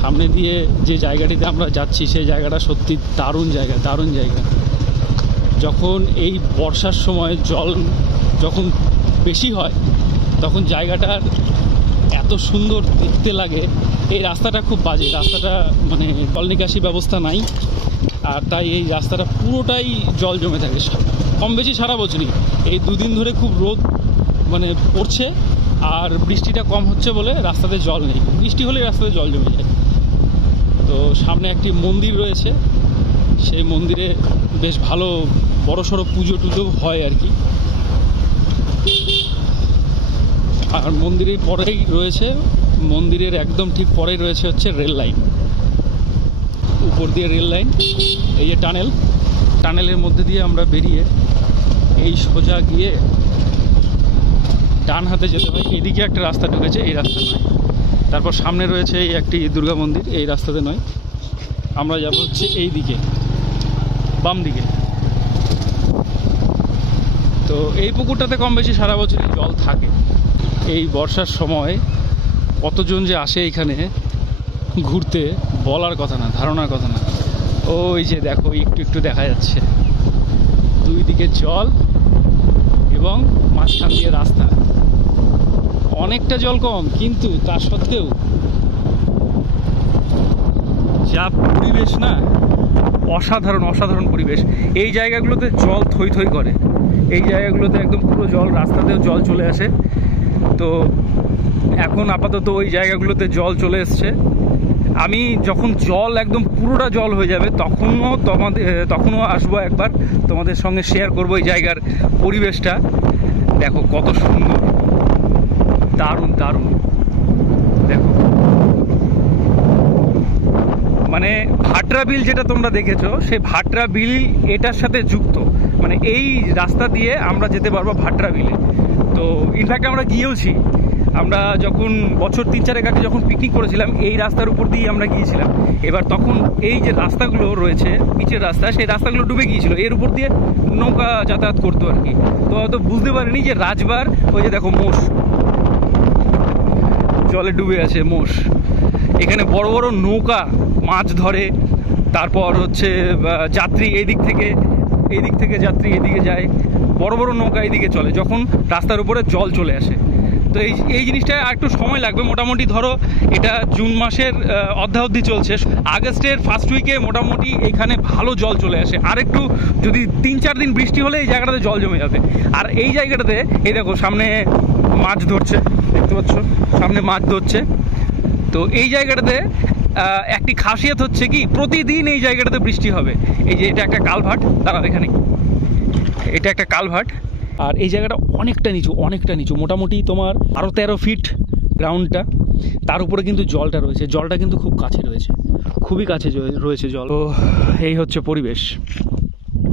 সামনে দিয়ে যে জায়গাটিতে আমরা যাচ্ছি সেই জায়গাটা সত্যি দারুণ জায়গা, দারুণ জায়গা। যখন এই বর্ষার সময় জল যখন বেশি হয় তখন জায়গাটার এত সুন্দর দেখতে লাগে। এই রাস্তাটা খুব বাজে, রাস্তাটা মানে জল নিকাশি ব্যবস্থা নাই, আর তাই এই রাস্তাটা পুরোটাই জল জমে থাকে কম বেশি সারা বছরই। এই দুদিন ধরে খুব রোদ মানে পড়ছে আর বৃষ্টিটা কম হচ্ছে বলে রাস্তাতে জল নেই, বৃষ্টি হলে রাস্তাতে জল জমে যায়। তো সামনে একটি মন্দির রয়েছে, সেই মন্দিরে বেশ ভালো বড়সড় পুজো টুজো হয় আর কি। আর মন্দিরের পরেই রয়েছে, মন্দিরের একদম ঠিক পরেই রয়েছে হচ্ছে রেল লাইন, উপর দিয়ে রেল লাইন। এই যে টানেলের মধ্যে দিয়ে আমরা বেরিয়ে এই সোজা গিয়ে ডান হাতে যেতে হয়। এদিকে একটা রাস্তা ঢুকেছে, এই রাস্তা নয়। তারপর সামনে রয়েছে এই একটি দুর্গা মন্দির, এই রাস্তাতে নয়। আমরা যাব হচ্ছে এই দিকে, বাম দিকে। তো এই পুকুরটাতে কম বেশি সারা বছরই জল থাকে। এই বর্ষার সময় কতজন যে আসে এখানে ঘুরতে বলার কথা না, ধারণার কথা না। ওই যে দেখো একটু একটু দেখা যাচ্ছে, দুই দিকে জল এবং মাঝখান দিয়ে রাস্তা। অনেকটা জল কম, কিন্তু তার সত্ত্বেও যা পরিবেশ না, অসাধারণ অসাধারণ পরিবেশ। এই জায়গাগুলোতে জল থই থই করে, এই জায়গাগুলোতে একদম পুরো জল, রাস্তাতেও জল চলে আসে। তো এখন আপাতত ওই জায়গাগুলোতে জল চলে এসছে। আমি যখন জল একদম পুরোটা জল হয়ে যাবে তখনও আসবো একবার, তোমাদের সঙ্গে শেয়ার করবো এই জায়গার পরিবেশটা। দেখো কত সুন্দর, দারুণ দারুণ। দেখো মানে ভাটরা বিল যেটা তোমরা দেখেছো, সেই ভাটরা বিল এটার সাথে যুক্ত। মানে এই রাস্তা দিয়ে আমরা যেতে পারবো ভাটরা বিলে। তো ইনফ্যাক্ট আমরা গিয়েওছি, আমরা যখন বছর 3-4 আগে যখন পিকনিক করেছিলাম এই রাস্তার উপর দিয়ে আমরা গিয়েছিলাম। এবার তখন এই যে রাস্তাগুলো রয়েছে পিচের রাস্তা, সেই রাস্তাগুলো ডুবে গিয়েছিল, এর উপর দিয়ে নৌকা যাতায়াত করতো আর কি। তো হয়তো বুঝতে পারিনি যে রাজবার, ওই যে দেখো মোষ জলে ডুবে আছে, মোষ। এখানে বড় বড় নৌকা মাছ ধরে, তারপর হচ্ছে যাত্রী এই দিক থেকে যাত্রী এদিকে যায়, বড় বড় নৌকা এদিকে চলে যখন রাস্তার উপরে জল চলে আসে। তো এই জিনিসটা আর একটু সময় লাগবে। মোটামুটি ধরো এটা জুন মাসের অর্ধাবধি চলছে, আগস্টের ফার্স্ট উইকে মোটামুটি এখানে ভালো জল চলে আসে। আর একটু যদি 3-4 দিন বৃষ্টি হলে এই জায়গাটাতে জল জমে যাবে। আর এই জায়গাটাতে এই দেখো সামনে মাছ ধরছে, দেখতে পাচ্ছ সামনে মাছ ধরছে। তো এই জায়গাটাতে একটি খাসিয়ত হচ্ছে কি, প্রতিদিন এই জায়গাটাতে বৃষ্টি হবে। এই যে এটা একটা কালভার্ট, দাঁড়াও এখানে, এটা একটা কালভার্ট। আর এই জায়গাটা অনেকটা নিচু, মোটামুটি তোমার 12-13 ফিট গ্রাউন্ডটা। তার উপরে কিন্তু জলটা রয়েছে, জলটা কিন্তু খুব কাছে রয়েছে, খুবই কাছে রয়েছে জল। তো এই হচ্ছে পরিবেশ।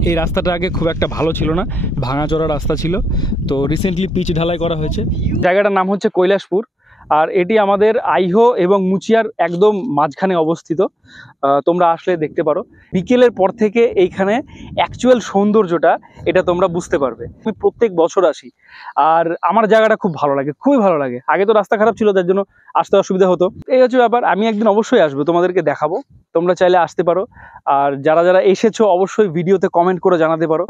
এই রাস্তাটা আগে খুব একটা ভালো ছিল না, ভাঙাচোরা রাস্তা ছিল। তো রিসেন্টলি পিচ ঢালাই করা হয়েছে। জায়গাটার নাম হচ্ছে কৈলাসপুর, আর এটি আমাদের আইহো এবং মুচিয়ার একদম মাঝখানে অবস্থিত। তোমরা আসলে দেখতে পারো। বিকেলের পর থেকে এইখানে অ্যাকচুয়াল সৌন্দর্যটা এটা তোমরা বুঝতে পারবে। আমি প্রত্যেক বছর আসি, আর আমার জায়গাটা খুব ভালো লাগে, খুবই ভালো লাগে। আগে তো রাস্তা খারাপ ছিল, যার জন্য আসতে অসুবিধা হতো। এই হচ্ছে ব্যাপার। আমি একদিন অবশ্যই আসবো, তোমাদেরকে দেখাবো, তোমরা চাইলে আসতে পারো। আর যারা যারা এসেছো অবশ্যই ভিডিওতে কমেন্ট করে জানাতে পারো।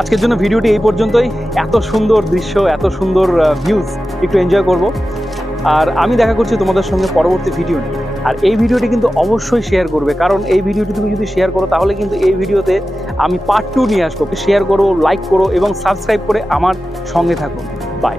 আজকের জন্য ভিডিওটি এই পর্যন্তই। এত সুন্দর দৃশ্য, এত সুন্দর ভিউজ একটু এনজয় করব। আর আমি দেখা করছি তোমাদের সঙ্গে পরবর্তী ভিডিও নিয়ে। আর এই ভিডিওটি কিন্তু অবশ্যই শেয়ার করবে, কারণ এই ভিডিওটি তুমি যদি শেয়ার করো তাহলে কিন্তু এই ভিডিওতে আমি পার্ট 2 নিয়ে আসবো। শেয়ার করো, লাইক করো এবং সাবস্ক্রাইব করে আমার সঙ্গে থাকো। বাই।